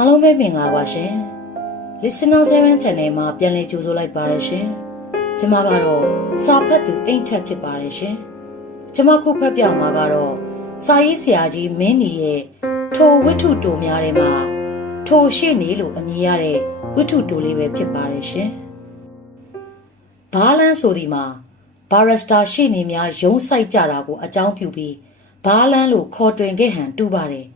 အားလုံးပဲမင်္ဂလာပါရှင် Listener 7 Channel မှာပြန်လည်ကြိုဆိုလိုက်ပါရရှင်ကျွန်မကတော့စာဖတ်သူအိမ်ထက်ဖြစ်ပါတယ်ရှင်ကျွန်မခုဖတ်ပြမှာကတော့စာရေးဆရာကြီးမင်းနီရဲ့ထိုဝိထုတိုများထဲမှာထိုရှိနေလို့အမည်ရတဲ့ဝိထုတိုလေးပဲဖြစ်ပါတယ်ရှင်ဘာလန်းဆိုဒီမှာဘာရစတာရှိနေများရုံးဆိုင်ကြတာကိုအကြောင်းပြုပြီးဘာလန်းလို့ခေါ်တွင်ခဲ့ဟန်တူပါတယ်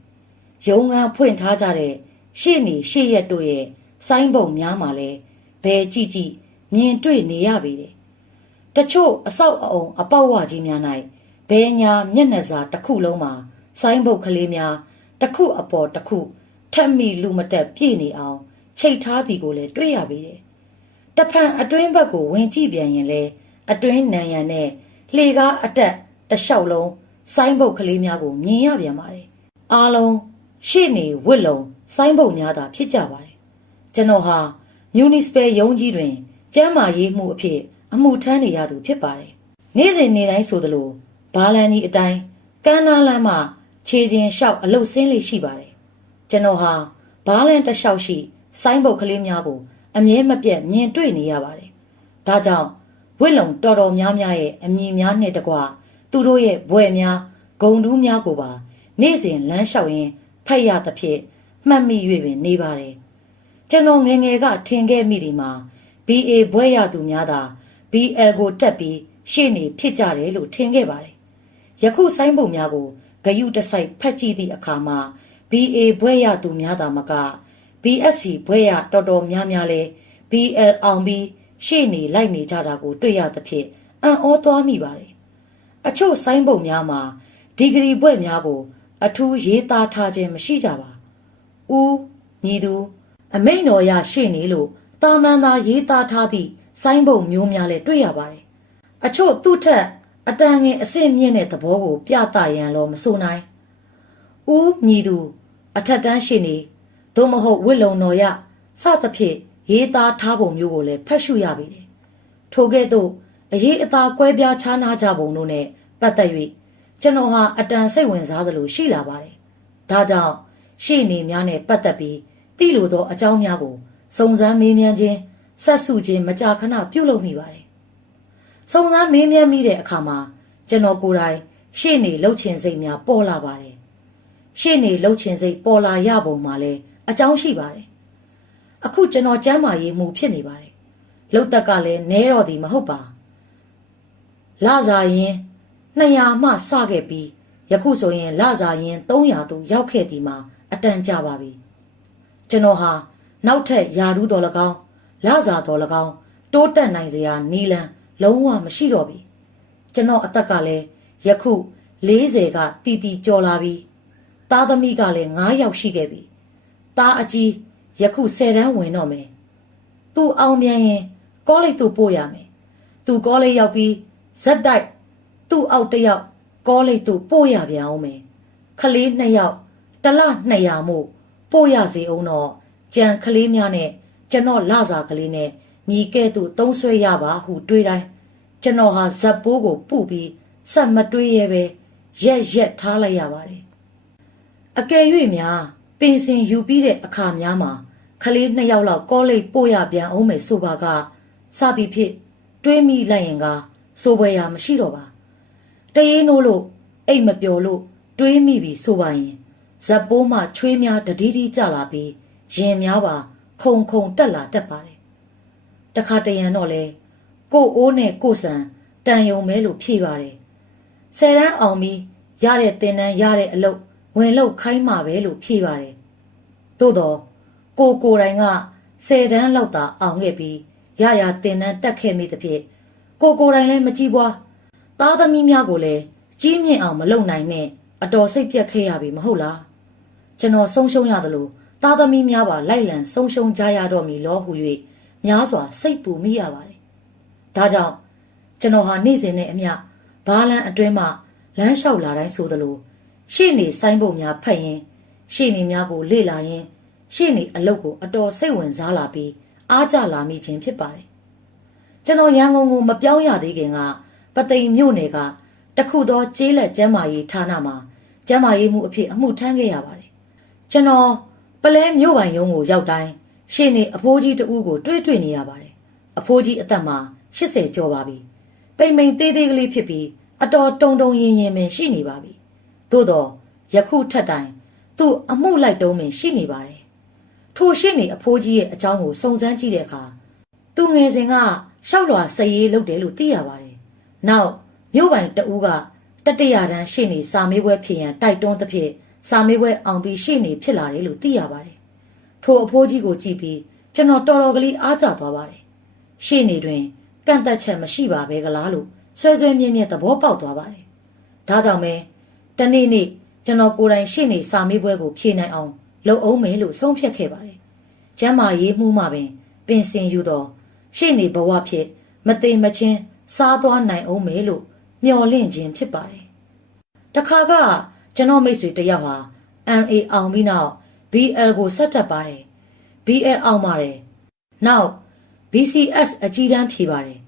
ရုံငန်းဖွင့်ထားကြတဲ့ ရှေ့နေရှေ့ရက်တို့ရဲ့ဆိုင်းပုံများမှာလဲဘယ်ကြည့်ကြည့်မြင်တွေ့နေရပေတယ်။တချို့အဆောက်အအုံအပေါက်ဝကြီးများ၌ဘယ်ညာမျက်နှာစာတစ်ခုလုံးမှာဆိုင်းပုတ်ကလေးများတစ်ခုအပေါ်တစ်ခုထက်မိလူမတက်ပြည့်နေအောင်ချိတ်ထားသည်ကိုလည်းတွေ့ရပေတယ်။တဖန်အတွင်းဘက်ကိုဝင်ကြည့်ပြန်ရင်လဲအတွင်းနံရံနဲ့လှေကားအတက်တစ်လျှောက်လုံးဆိုင်းပုတ်ကလေးများကိုမြင်ရပြန်ပါတယ်။အားလုံးရှေ့နေဝစ်လုံ ဆိုင်းပုံများသာဖြစ်ကြပါတယ်ကျွန်တော်ဟာမြူနီစပယ်ရုံးကြီးတွင်ကျမ်းမာရေးမှုအဖြစ်အမှုထမ်းနေရသူဖြစ်ပါတယ်နေ့စဉ်နေ့တိုင်းဆိုသလိုဘာလန်ကြီးအတိုင်းကမ်းနားလမ်းမှခြေချင်းလျှောက်အလုတ်ဆင်းလေးရှိပါတယ်ကျွန်တော်ဟာဘာလန်တစ်လျှောက်ရှိ ဆိုင်းပုတ်ကလေးများကို အမြဲမပြတ်မြင်တွေ့နေရပါတယ်ဒါကြောင့်ဝစ်လုံတော်တော်များများရဲ့အမည်များနဲ့တကွသူတို့ရဲ့ဘွယ်များဂုံတူးများကိုပါ နေ့စဉ်လမ်းလျှောက်ရင်းဖတ်ရသဖြင့် မှတ်မိ၍ပင်နေပါတယ်ကျွန်တော်ငယ်ငယ်ကထင်ခဲ့မိဒီမှာ BA ဘွဲ့ရသူများသာ BL ကိုတက်ပြီးရှေ့နေဖြစ်ကြတယ်လို့ထင်ခဲ့ပါတယ်ယခုဆိုင်းပုံများကိုဂယုတစိုက်ဖတ်ကြည့်သည့်အခါမှာ BA ဘွဲ့ရသူများသာမက BSC ဘွဲ့ရတော်တော်များများလဲ BL အောင်ပြီးရှေ့နေလိုက်နေကြတာကို တွေ့ရသဖြင့်အံ့ဩသွားမိပါတယ်အချို့ဆိုင်းပုံများမှာဒီဂရီဘွဲ့များကို အထူးရေးသားထားခြင်းမရှိကြပါ။ ဦးညီသူအမိန်တော်ရရှေ့နေလို့တာမန်သာရေးသားထားသည့်ဆိုင်းပုံမျိုးများလည်းတွေ့ရပါတယ်။အချို့သူ့ထက်အတန်ငယ်အဆင့်မြင့်တဲ့သဘောကို ပြသရန်လို့မဆိုနိုင်။ဦးညီသူအထက်တန်းရှေ့နေသို့မဟုတ်ဝစ်လုံတော်ရစသဖြင့်ရေးသားထားပုံမျိုးကိုလည်းဖတ်ရှုရပေတယ်။ထိုကဲ့သို့အရေးအသားကွဲပြားခြားနားကြပုံတို့နဲ့ပတ်သက်၍ကျွန်တော်ဟာအတန်စိတ်ဝင်စားသလိုရှိလာပါတယ်။ဒါကြောင့် ရှေ့နေများနဲ့ပတ်သက်ပြီးသိလိုသောအကြောင်းများကိုစုံစမ်းမေးမြန်းခြင်းဆက်စုခြင်းမကြာခဏပြုလုပ်မိပါတယ်။စုံစမ်းမေးမြန်းမိတဲ့အခါမှာကျွန်တော်ကိုယ်တိုင်ရှေ့နေလှုပ်ချင်စိတ်များပေါ်လာပါတယ်။ရှေ့နေလှုပ်ချင်စိတ်ပေါ်လာရပုံမှာလည်းအကြောင်းရှိပါတယ်။အခုကျွန်တော်ကျမ်းမာရေးမှုဖြစ်နေပါတယ်။လှုပ်သက်ကလည်းနဲတော့သည်မဟုတ်ပါ။လာစာရင်200မှစခဲ့ပြီးယခုဆိုရင်လစာရင်300သို့ရောက်ခဲ့သည်မှာ အတန်ကြပါပြီကျွန်တော်ဟာနောက်ထပ်ယာဒူးတော်၎င်းလစာတော်၎င်းတိုးတက်နိုင်စရာနီလန်လုံးဝမရှိတော့ပြီကျွန်တော်အသက်ကလည်းယခု40ကတီတီကျော်လာပြီသားသမီးကလည်း9ယောက်ရှိခဲ့ပြီသားအကြီးယခု10တန်းဝင်တော့မယ်သူအောင်မြန်ရင်ကောလိပ်သို့ပို့ရမယ်သူကောလိပ်ရောက်ပြီးဇက်တိုက်သူ့အောက်တစ်ယောက်ကောလိပ်သို့ပို့ရပြန်အောင်မယ်ခလေးနှစ်ယောက် တလ200မို့ပို့ရစီအောင်တော့ကြံခလေးများနဲ့ကျွန်တော်လစာကလေးနဲ့ညီကဲ့သို့သုံးဆွဲရပါဟုတွေးတိုင်းကျွန်တော်ဟာဇက်ပိုးကိုပုပြီးဆက်မတွေးရဲပဲရက်ရက်ထားလိုက်ရပါတယ်အကယ်၍များပင်စင်ယူပြီးတဲ့အခါများမှာခလေးနှစ်ယောက်လောက်ကောလိပ်ပို့ရပြန်အောင်မယ်ဆိုပါကစသည်ဖြင့်တွေးမိလိုက်ရင်ကစိုးပွဲရမရှိတော့ပါတရေနိုးလို့အိတ်မပျော်လို့တွေးမိပြီဆိုပါရင် ဇက်ပိုးမှချွေးများတတိတိကြလာပြီးရင်များပါ ခုံခုံတက်လာတက်ပါတယ်တခါတရံတော့လေကိုအိုးနဲ့ကိုဆန်တန်ယုံမဲလို့ဖြေပါတယ်ဆယ်တန်းအောင်ပြီးရတဲ့တင်တန်းရတဲ့အလုပ်ဝင်လို့ခိုင်းမှာပဲလို့ဖြေပါတယ်သို့တော့ကိုကိုတိုင်ကဆယ်တန်းလောက်သာအောင်ခဲ့ပြီးရရတင်တန်းတက်ခဲ့မိသဖြင့်ကိုကိုတိုင်လည်းမကြည့်ပွားသားသမီးများကိုလည်းကြီးမြင့်အောင်မလုပ်နိုင်နဲ့အတော်စိတ်ပြက်ခဲ့ရပြီမဟုတ်လား ကျွန်တော်ဆုံးရှုံးရသလိုသားသမီးများပါလိုက်လံဆုံးရှုံးကြရတော့မည်လောဟု၍များစွာစိတ်ပူမိရပါတယ်ဒါကြောင့်ကျွန်တော်ဟာနေ့စဉ်နဲ့အမျှဘားလန်းအတွင်းမှလမ်းလျှောက်လာတိုင်းဆိုသလိုရှေ့နေဆိုင်ပုံများဖတ်ရင်ရှေ့နေများကိုလေ့လာရင်ရှေ့နေအလုပ်ကိုအတော်စိတ်ဝင်စားလာပြီးအားကြလာမိခြင်းဖြစ်ပါတယ်ကျွန်တော်ရန်ကုန်ကိုမပြောင်းရသေးခင်ကပသိမ်မြို့နယ်ကတခုသောကျေးလက်ကျမ်းမာရေးဌာနမှာကျမ်းမာရေးမှုအဖြစ်အမှုထမ်းခဲ့ရပါတယ်။ ကျွန်တော်ပလဲမြို့ပိုင်ရုံးကိုရောက်တိုင်းရှေ့နေအဖိုးကြီးတဦးကိုတွေ့တွေ့နေရပါတယ်အဖိုးကြီးအသက်မှာ80ကျော်ပါပြီတိမ်မိန်သေးသေးကလေးဖြစ်ပြီးအတော်တုံတုံရင်ရင်ပင်ရှိနေပါပြီသို့တော့ယခုထက်တိုင်သူ့အမှုလိုက်တုံးပင်ရှိနေပါတယ်ထိုရှေ့နေအဖိုးကြီးရဲ့အကြောင်းကိုစုံစမ်းကြည့်တဲ့အခါသူငယ်စဉ်ကရှောက်လွာစရေးလုပ်တယ်လို့သိရပါတယ်နောက်မြို့ပိုင်တဦးကတတရာတန်းရှေ့နေစာမေးပွဲဖြစ်ရန်တိုက်တွန်းသဖြင့် စာမေးပွဲအောင်ပြီးရှေ့နေဖြစ်လာတယ်လို့သိရပါတယ်ထိုအဖိုးကြီးကိုကြည့်ပြီးကျွန်တော်တော်တော်ကလေးအားကျသွားပါတယ်ရှေ့နေတွင်ကန့်သက်ချက်မရှိပါပဲကလားလို့ဆွဲဆွဲမြဲမြဲသဘောပေါက်သွားပါတယ်ဒါကြောင့်ပဲတနေ့နေ့ကျွန်တော်ကိုယ်တိုင်ရှေ့နေစာမေးပွဲကိုဖြေနိုင်အောင်လုပ်အောင်မယ်လို့ဆုံးဖြတ်ခဲ့ပါတယ်ကျမ်းမာရေးမှုမှပင်ပင်စင်ယူတော့ရှေ့နေဘဝဖြစ်မသေးမချင်းစားသွားနိုင်အောင်မယ်လို့မျှော်လင့်ခြင်းဖြစ်ပါတယ်တခါက ကျွန်တော်မိတ်ဆွေတစ်ယောက်ဟာ MA အောင်ပြီးနောက် BL ကိုဆက်တက်ပါတယ် BL အောင်ပါတယ်နောက် BCS အကြီးတန်းဖြေပါတယ်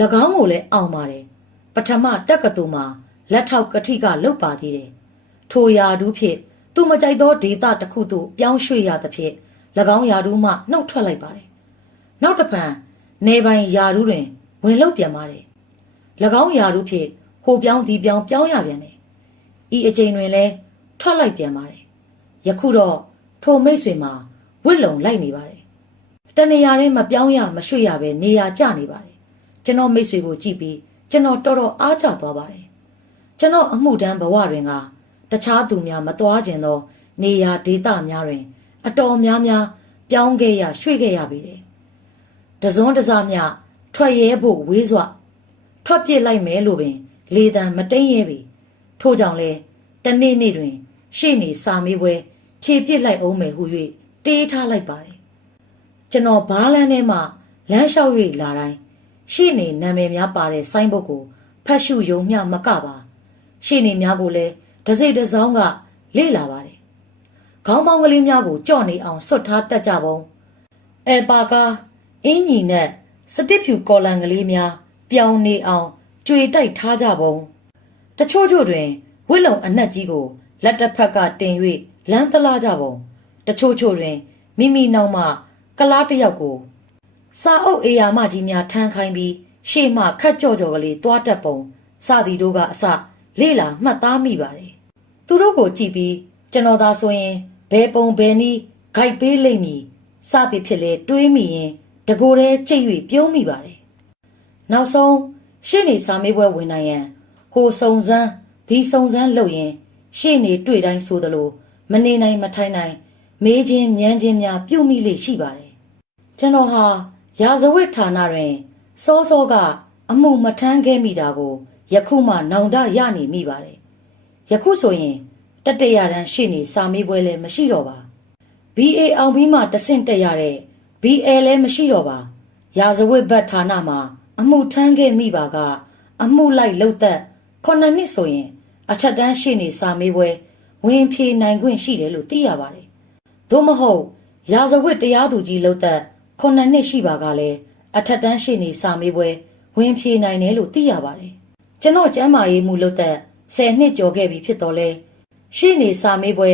၎င်းကိုလည်းအောင်ပါတယ်ပထမတက္ကသိုလ်မှာလက်ထောက်ကတိကလုတ်ပါသေးတယ်ထိုယာဒူးဖြင့်သူမကြိုက်သောဒေတာတစ်ခုသို့ပြောင်းရွှေ့ရသဖြင့်၎င်းယာဒူးမှနှုတ်ထွက်လိုက်ပါတယ်နောက်တစ်ဖန်နေပိုင်ယာဒူးတွင်ဝင်လုတ်ပြန်ပါတယ်၎င်းယာဒူးဖြင့်ဟိုပြောင်းဒီပြောင်းပြောင်းရပြန်တယ် ဤအချိန်တွင်လည်းထွက်လိုက်ပြန်ပါတယ်ယခုတော့ထိုမိတ်ဆွေမှာဝစ်လုံလိုက်နေပါတယ်တနေရာထဲမပြောင်းရမရွှေ့ရပဲနေရာကျနေပါတယ်ကျွန်တော်မိတ်ဆွေကိုကြည့်ပြီးကျွန်တော်တော်တော်အားကျသွားပါတယ်ကျွန်တော်အမှုတန်းဘဝတွင်ကတခြားသူများမသွားခြင်းသော နေရာဒေသများတွင် အတော်များများပြောင်းခဲ့ရရွှေ့ခဲ့ရပြီတယ်တစွန်းတစားမြထွက်ရဲဖို့ဝေးစွာ ထွက်ပြစ်လိုက်မယ်လို့ပင် လေတံမတိန်ရဲပြီ ထို့ကြောင့်လဲတနေ့နေ့တွင် ရှေ့နေစာမေးပွဲဖြေပြစ်လိုက်အောင်မယ်ဟု၍တေးထားလိုက်ပါတယ်ကျွန်တော်ဘားလန်းထဲမှာလမ်းလျှောက်၍လာတိုင်းရှေ့နေနာမည်များပါတဲ့ဆိုင်းဘုတ်ကိုဖတ်ရှုယုံမျှမကပါရှေ့နေများကိုလည်းတစိမ့်တစ်စောင်းကလေ့လာပါတယ်ခေါင်းပေါင်းကလေးများကိုကြော့နေအောင်ဆွတ်ထားတတ်ကြပုံအယ်ပါကအင်းညီနဲ့စတစ်ဖြူကော်လန်ကလေးများ ပြောင်းနေအောင်ကြွေတိုက်ထားကြပုံ တချို့ချို့တွင်ဝစ်လုံအနက်ကြီးကိုလက်တစ်ဖက်ကတင်၍လမ်းသလားကြပုံတချို့ချို့တွင်မိမိနောက်မှကလားတစ်ယောက်ကိုစာအုပ်အေယာမကြီးများထမ်းခိုင်းပြီးရှေ့မှခတ်ကြော့ကြော့ကလေးတွားတက်ပုံစသည်တို့ကအစလေ့လာမှတ်သားမိပါတယ်သူတို့ကိုကြည့်ပြီးကျွန်တော်သာဆိုရင်ဘယ်ပုံဘယ်နည်းဂိုက်ပေးလိမ့်မည်စသည်ဖြစ်လေတွေးမိရင်တကိုယ်တည်းကြိတ်၍ပြုံးမိပါတယ်နောက်ဆုံးရှေ့နေစာမေးပွဲဝင်နိုင်ရန် ဟိုစုံစမ်းဒီစုံစမ်းလုပ်ရင်ရှေ့နေတွေ့တိုင်းဆိုသလိုမနေနိုင်မထိုင်နိုင် မေးခြင်းမြန်းခြင်းများပြုမိလေရှိပါတယ်ကျွန်တော်ဟာရာဇဝတ်ဌာနတွင် စောစောကအမှုမထမ်းခဲ့မိတာကိုယခုမှနောင်တရနေမိပါတယ်။ယခုဆိုရင်တတရတန်းရှိနေစာမေးပွဲလည်းမရှိတော့ပါ။ BA အောင်ပြီးမှတဆင့်တက်ရတဲ့ BA လည်းမရှိတော့ပါ။ရာဇဝတ်ဘတ်ဌာနမှာအမှုထမ်းခဲ့မိပါက အမှုလိုက်လှုပ်သက် ခုနှစ်နှစ်ဆိုရင် အထက်တန်းရှိနေစာမေးပွဲဝင်ဖြေနိုင်ခွင့်ရှိတယ်လို့သိရပါတယ်။သို့မဟုတ်ရာဇဝတ်တရားသူကြီးလှုပ်သက်ခုနှစ်နှစ်ရှိပါကလည်းအထက်တန်းရှိနေစာမေးပွဲဝင်ဖြေနိုင်တယ်လို့သိရပါတယ်။ကျွန်တော်ကျမ်းမာရေးမှုလှုပ်သက်10နှစ်ကျော်ခဲ့ပြီဖြစ်တော်လဲရှိနေစာမေးပွဲ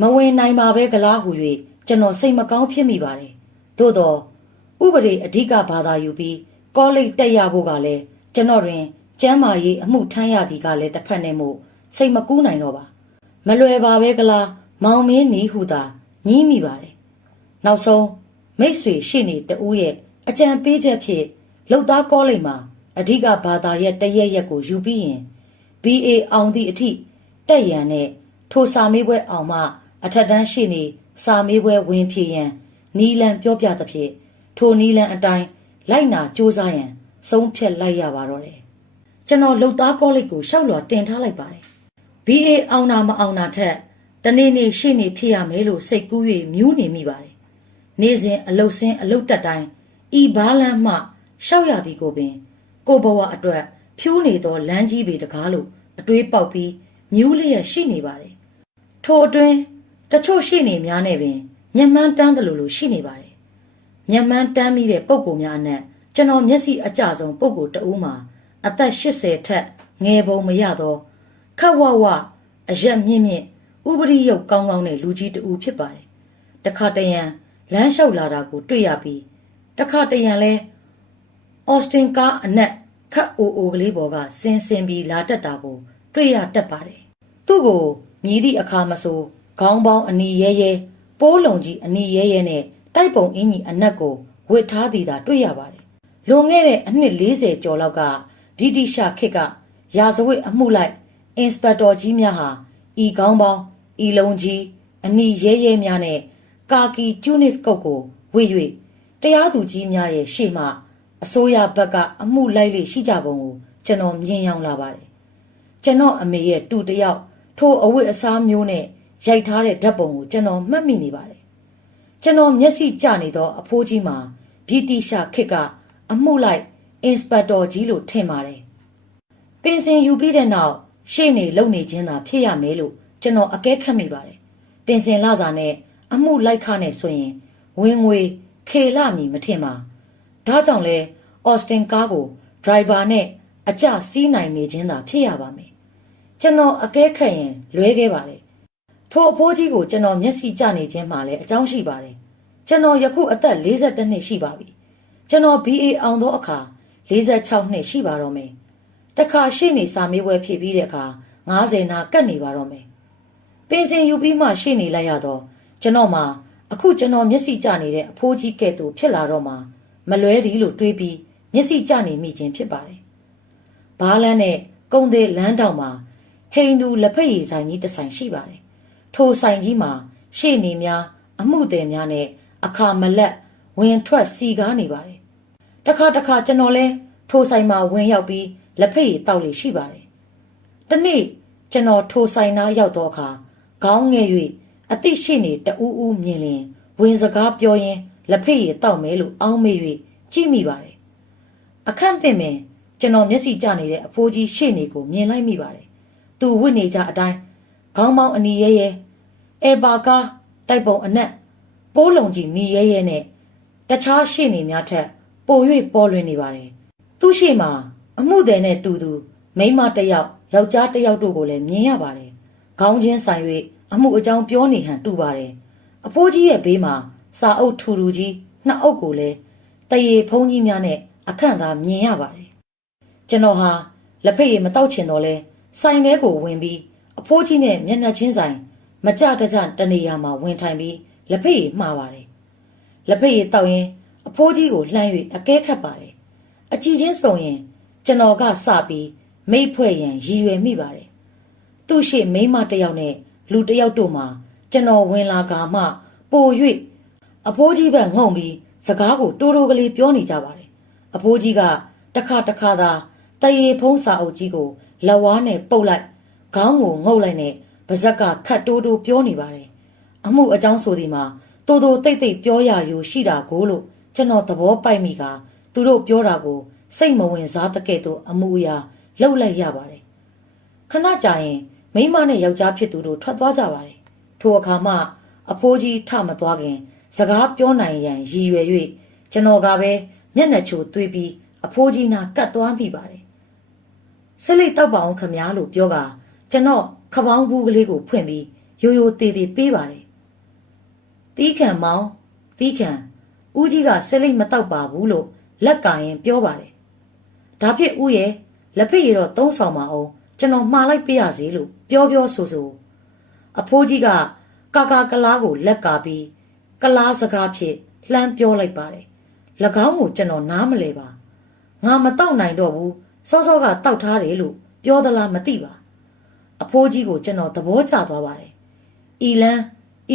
မဝင်နိုင်ပါပဲကလားဟု၍ကျွန်တော်စိတ်မကောင်းဖြစ်မိပါတယ်။သို့တော့ဥပဒေအဓိကဘာသာယူပြီးကောလိပ်တက်ရဖို့ကလည်းကျွန်တော်တွင် ကျမ်းမာရေးအမှုထမ်းရသည်ကလည်းတစ်ဖက်နဲ့မို့စိတ်မကူးနိုင်တော့ပါ။မလွယ်ပါပဲကလားမောင်မင်းနီးဟုသာညင်းမိပါတယ်။နောက်ဆုံးမိတ်ဆွေရှိနေတဦးရဲ့အကြံပေးချက်ဖြင့်လုံသားကောလိပ်မှာအဓိကဘာသာရဲ့တရက်ရက်ကိုယူပြီးရင် BA အောင်သည့်အထိတက်ရန်နဲ့ထိုစာမေးပွဲအောင်မှအထက်တန်းရှိနေစာမေးပွဲဝင်ဖြေရန်နီလန်ပြောပြသဖြင့်ထိုနီလန်အတိုင်းလိုက်နာစူးစမ်းရန်ဆုံးဖြတ်လိုက်ရပါတော့တယ် ကျွန်တော်လုံသားကောလိပ်ကိုရှောက်လွှာတင်ထားလိုက်ပါတယ် BA အောင်နာမအောင်နာထက်တနေ့နေ့ရှိနေဖြစ်ရမယ်လို့စိတ်ကူး၍မြူးနေမိပါတယ်နေ့စဉ်အလုတ်စင်းအလုတ်တက်တိုင်းဤဘားလန်းမှရှောက်ရသည်ကိုပင် ကိုဘဝအတွက်ဖြူးနေသောလမ်းကြီးပေတကားလို့အတွေးပေါက်ပြီးမြူးလျက်ရှိနေပါတယ်ထိုအတွင်းတချို့ရှိနေများနဲ့ပင်ညံမှန်းတန်းတယ်လို့လို့ရှိနေပါတယ်ညံမှန်းတန်းမိတဲ့ပုံကိုများအနက်ကျွန်တော်မျက်စိအကျဆုံးပုံကိုတဦးမှာ အသက်80ထက်ငယ်ပုံမရတော့ခက်ဝဝအရက်မြင့်မြင့်ဥပရိယုတ်ကောင်းကောင်းတဲ့လူကြီးတဦးဖြစ်ပါတယ်တခါတရံလမ်းလျှောက်လာတာကိုတွေ့ရပြီးတခါတရံလဲအော်စတင်ကားအနက်ခတ်အိုအိုကလေးပေါ်ကဆင်းဆင်းပြီးလာတက်တာကို တွေ့ရတတ်ပါတယ်သူ့ကိုမြည်သည့်အခါမဆိုခေါင်းပေါင်းအနီရဲရဲပိုးလုံးကြီးအနီရဲရဲနဲ့တိုက်ပုံအင်းကြီးအနက်ကိုဝစ်ထားသည်သာတွေ့ရပါတယ်လွန်ခဲ့တဲ့အနှစ်40ကျော်လောက်က ဗြိတိရှခေတ်ကရာဇဝတ်အမှုလိုက်အင်စပက်တော်ကြီးများဟာဤခေါင်းပေါင်းဤလုံးကြီးအနီရဲရဲများနဲ့ကာကီကျူနစ်ကုတ်ကိုဝေ၍တရားသူကြီးများရဲ့ရှေ့မှအစိုးရဘက်ကအမှုလိုက်လေရှိကြပုံကိုကျွန်တော်မြင်ရောက်လာပါတယ်။ကျွန်တော်အမေရဲ့တူတယောက်ထိုအဝတ်အစားမျိုးနဲ့ရိုက်ထားတဲ့ဓာတ်ပုံကိုကျွန်တော်မှတ်မိနေပါတယ်။ကျွန်တော်မျက်စိကျနေသောအဖိုးကြီးမှာဗြိတိရှခေတ်ကအမှုလိုက် အင်စပက်တော်ကြီးလို့ထင်ပါတယ်။ပင်စင်ယူပြီးတဲ့နောက်ရှေ့နေလုံနေခြင်းသာဖြစ်ရမယ်လို့ကျွန်တော်အကဲခတ်မိပါတယ်။ပင်စင်လာစာနဲ့အမှုလိုက်ခနဲ့ဆိုရင်ဝင်ငွေခေလမီမထင်ပါ။ဒါကြောင့်လဲအော်စတင်ကားကိုဒရိုင်ဘာနဲ့အကြစီးနိုင်နေခြင်းသာဖြစ်ရပါမယ်။ကျွန်တော်အကဲခတ်ရင်လွဲခဲ့ပါတယ်။ထိုအဖိုးကြီးကိုကျွန်တော်မျက်စိကျနေခြင်းမှလည်းအကြောင်းရှိပါတယ်။ကျွန်တော်ယခုအသက်52နှစ်ရှိပါပြီ။ကျွန်တော် BA အောင်သောအခါ 46နှစ်ရှိပါတော့မယ်။တခါရှေ့နေစာမေးပွဲဖြည့်ပြီးတဲ့အခါ90နာကတ်နေပါတော့မယ်။ပင်စင်ယူပြီးမှရှေ့နေလိုက်ရတော့ကျွန်တော်မှအခုကျွန်တော်မျက်စိကျနေတဲ့အဖိုးကြီးကဲ့သို့ဖြစ်လာတော့မှမလွဲဒီလို့တွေးပြီးမျက်စိကျနေမိခြင်းဖြစ်ပါတယ်။ဘားလန်းနဲ့ကုံသေးလမ်းတောင်မှာဟိန္ဒူလက်ဖက်ရည်ဆိုင်ကြီးတစ်ဆိုင်ရှိပါတယ်။ထိုဆိုင်ကြီးမှာရှေ့နေများအမှုသည်များနဲ့အခါမလက်ဝင်ထွက်စီကားနေပါတယ်။ တခါတခါကျွန်တော်လဲထိုဆိုင်မှာဝင်ရောက်ပြီးလက်ဖက်ရည်တောက်လေရှိပါတယ်။တနေ့ကျွန်တော်ထိုဆိုင်နားရောက်တော့အခါခေါင်းငယ်၍အသိရှိနေတူးဦးမြင်လင်ဝင်စကားပြောရင်းလက်ဖက်ရည်တောက်မဲလို့အောင်းမေ၍ကြည့်မိပါတယ်။အခန့်သင်ပင်ကျွန်တော်မျက်စိကျနေတဲ့အဖိုးကြီးရှေ့နေကိုမြင်လိုက်မိပါတယ်။သူဝစ်နေကြအတိုင်းခေါင်းပေါင်းအနီရဲရဲအဲဘာကာတိုက်ပုံအနက်ပိုးလုံးကြီးနီရဲရဲနဲ့တခြားရှေ့နေများထက် ပို၍ပေါ်လွင်နေပါတယ်။သူ့ရှေ့မှာအမှုသည်နဲ့တူသူမိန်းမတစ်ယောက်ယောက်ျားတစ်ယောက်တို့ကိုလည်းမြင်ရပါတယ်။ခေါင်းချင်းဆိုင်၍အမှုအကြောင်းပြောနေဟန်တူပါတယ်။အဖိုးကြီးရဲ့ဘေးမှာစာအုပ်ထူထူကြီးနှစ်အုပ်ကိုလည်းတရေဖုံးကြီးများနဲ့အခန့်သာမြင်ရပါတယ်။ကျွန်တော်ဟာလက်ဖက်ရည်မတောက်ချင်တော့လဲဆိုင်ထဲကိုဝင်ပြီးအဖိုးကြီးနဲ့မျက်နှာချင်းဆိုင်မကြတကြတနေရာမှာဝင်ထိုင်ပြီးလက်ဖက်ရည်မှားပါတယ်။လက်ဖက်ရည်တောက်ရင် အဖိုးကြီးကိုလှမ်း၍အကဲခတ်ပါတယ်။အကြည့်ချင်းစုံရင်ကျွန်တော်ကစပြီးမိတ်ဖွဲ့ရန်ရည်ရွယ်မိပါတယ်။သူ့ရှိမိန်းမတစ်ယောက်နဲ့လူတစ်ယောက်တို့မှာကျွန်တော်ဝင်လာကမှပို၍အဖိုးကြီးဘက်ငုံပြီးစကားကိုတိုးတိုးကလေးပြောနေကြပါတယ်။အဖိုးကြီးကတစ်ခါတစ်ခါသာတရေဖုံးစာအုပ်ကြီးကိုလက်ဝါးနဲ့ပုတ်လိုက်ခေါင်းကိုငုပ်လိုက်နဲ့ပါဇက်ကခတ်တိုးတိုးပြောနေပါတယ်။အမှုအကြောင်းဆိုဒီမှာတိုးတိုးတိတ်တိတ်ပြောရယူရှိတာကိုလို့ ကျွန်တော်သဘောပိုက်မိကသူတို့ပြောတာကို စိတ်မဝင်စားတဲ့ကဲ့သို့အမှုအရာလှုပ်လိုက်ရပါတယ်။ခဏကြာရင်မိန်းမနဲ့ယောက်ျားဖြစ်သူတို့ထွက်သွားကြပါတယ်။ထိုအခါမှအဖိုးကြီးထမသွားခင် စကားပြောနိုင်ရန်ရည်ရွယ်၍ကျွန်တော်ကပဲမျက်နှာချိုသွေးပြီးအဖိုးကြီးနာကတ်သွားမိပါတယ်။ဆက်လက်တောက်ပါအောင်ခမားလို့ပြောကကျွန်တော်ခပောင်းဘူးကလေးကိုဖွင့်ပြီးရိုးရိုးသေးသေးပေးပါတယ်။တီးခံမောင်းတီးခံ ဦးကြီးကဆက်လက်မတောက်ပါဘူးလို့လက်ကရင်ပြောပါတယ်။ဒါဖြစ်ဦးရဲ့လက်ဖက်ရည်တော့သုံးဆောင်ပါအောင်ကျွန်တော်မှားလိုက်ပေးရစီလို့ပြောပြောဆိုဆိုအဖိုးကြီးကကာကာကလားကိုလက်ကာပြီးကလားစကားဖြင့်လှမ်းပြောလိုက်ပါတယ်၎င်းကိုကျွန်တော်နားမလဲပါငါမတောက်နိုင်တော့ဘူးစောစောကတောက်ထားတယ်လို့ပြောသလားမသိပါအဖိုးကြီးကိုကျွန်တော်သဘောကျသွားပါတယ်ဤလန်း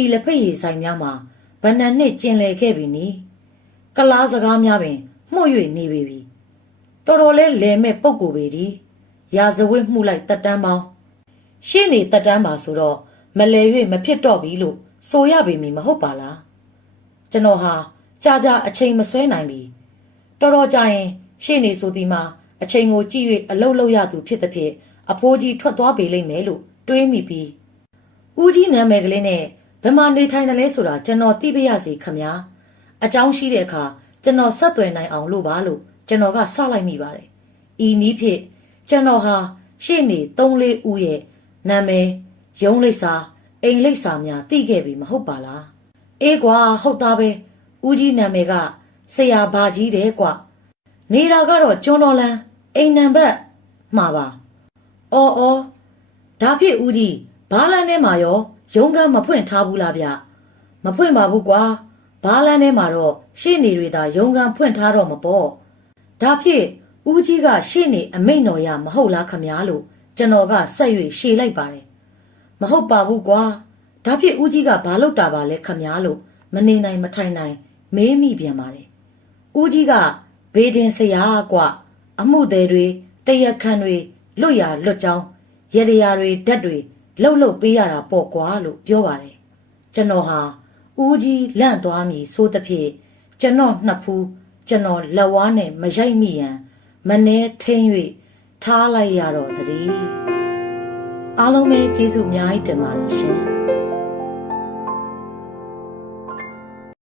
ဤလက်ဖက်ရည်ဆိုင်များမှာဗန္နနှစ်ကျင်လည်ခဲ့ပြီနီ ကလားစကားများပင်မှု့၍နေပေပြီတော်တော်လဲလဲမဲ့ပုံကိုပေဒီရာဇဝတ်မှုလိုက်တက်တန်းပေါင်းရှေ့နေတက်တန်းပါဆိုတော့မလဲ၍မဖြစ်တော့ပြီလို့ဆိုရပေမည်မဟုတ်ပါလားကျွန်တော်ဟာကြာကြာအချိန်မဆွဲနိုင်ပြီတော်တော်ကြာရင် ရှေ့နေဆိုသည်မှာအချိန်ကိုကြည့်၍အလုတ်လောက်ရသူဖြစ်သဖြင့်အဖိုးကြီးထွက်သွားပေလိမ့်မယ်လို့တွေးမိပြီးဦးကြီးနာမည်ကလေးနဲ့ဘယ်မှာနေထိုင်တယ်လဲဆိုတာကျွန်တော်သိပါရစေခမညာ အကြောင်းရှိတဲ့အခါကျွန်တော်ဆက်သွယ်နိုင်အောင်လို့ပါလို့ကျွန်တော်ကစလိုက်မိပါတယ်ဤနည်းဖြင့်ကျွန်တော်ဟာရှေ့နေ၃-၄ဦးရဲ့နာမည်ရုံးလိပ်စာအိမ်လိပ်စာများသိခဲ့ပြီမဟုတ်ပါလားအေးကွာဟုတ်သားပဲဦးကြီးနာမည်ကဆရာဘာကြီးတဲ့ကွနေတာကတော့ကျွန်းတော်လန်းအိမ်နံပါတ်မှာပါအော်အော်ဒါဖြစ်ဦးကြီးဘားလန်းထဲမှာရောရုံးကန်းမဖွင့်ထားဘူးလားဗျမဖွင့်ပါဘူးကွာ ဘားလန်းထဲမှာတော့ရှေ့နေတွေသာရုံးကန်းဖွင့်ထားတော့မပေါ့ဒါဖြစ်ဦးကြီးကရှေ့နေအမိန့်တော်ရမဟုတ်လားခမလို့ကျွန်တော်ကဆက်၍ရှေ့လိုက်ပါတယ်မဟုတ်ပါဘူးကွာဒါဖြစ်ဦးကြီးကဘာလုပ်တာပါလဲခမများလို့မနေနိုင်မထိုင်နိုင် မေးမိပြန်ပါတယ်ဦးကြီးကဘေးဒင်ဆရာကွာအမှုသည်တွေတရက်ခန့်တွေလွတ်ရလွတ်ကြောင်းရရရာတွေဓာတ်တွေလှုပ်လှုပ်ပေးရတာပေါ့ကွာလို့ပြောပါတယ်ကျွန်တော်ဟာ ဦးကြီးလန့်သွားမည်ဆိုသဖြင့်ကျွန်တော်နှစ်ဖူးကျွန်တော်လက်ဝါးနဲ့မရိုက်မိရန်မနှဲထိမ့်၍ထားလိုက်ရတော့တည်းအားလုံးပဲကျေးဇူးအများကြီးတင်ပါတယ်ရှင်